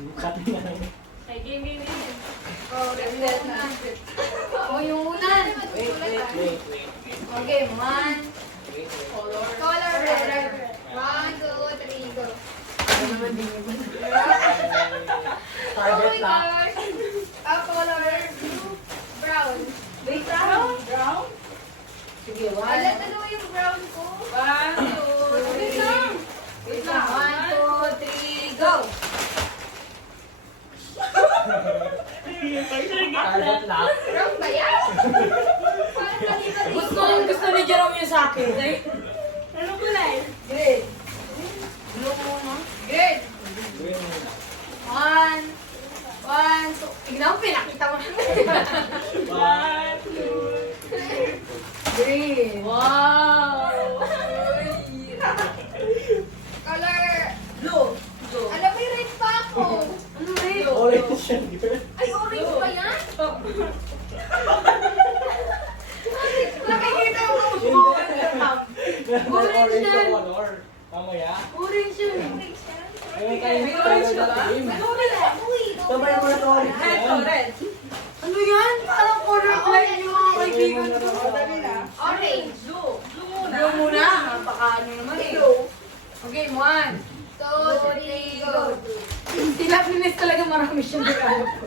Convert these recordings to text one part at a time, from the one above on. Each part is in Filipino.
Okay, game. Oh, reset na. Oh, yung unan. Wait. Okay, one. Color red. Red. 1, 2, 3, go. Target lock. Color blue. Brown. Wait, brown? Sige, Alam na naman yung brown ko. 1, 2, 3. Wait lang. 1, 2, 3, go. Target lock. Brown ba yan? Parang kanina Gusto ni Jerome yung sa akin. Ano kulay? Green. Blue muna. Green. Green muna. 1, 2. Tignan mo, pinakita mo. 1, 2, 3. Green. Wow! Color Blue. alam mo, may red pa ako. Ano red? Orange yan, girl. Ay, orange pa yan? Nakikita mo. Orange na color. Mamaya. Orange yun. May orange ka ba? May orange ako eh. Sabay mo na to orange yan. Ano yan? Parang color blind yung mga kaibigan ko. Orange. Blue muna. Napaka-ano naman eh. Okay, 1, 2, 3, go. Sila pinis talaga marami siyang regalo ko.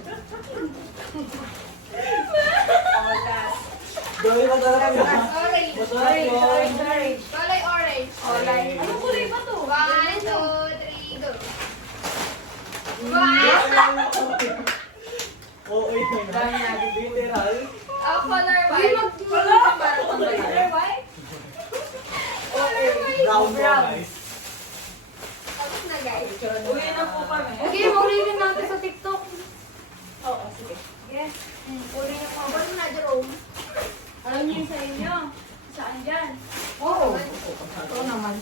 Gawin mo talaga yun. Orange. Masarap yun. Kulay orange. Orange. Anong kulay ba to? 1, 2, 3, go. Wow! Oo, yun. Literal. Color Uy, white. mag-color Color white? Color white. Brown po, guys. Tapos na, guys. Uwi na po kami. Okay, maulitin natin sa TikTok. Oo, sige. Yes. Uli niyo po. Ano na, Jerome? Alam niyo yung sa inyo. Saan dyan? Oo. Ito naman.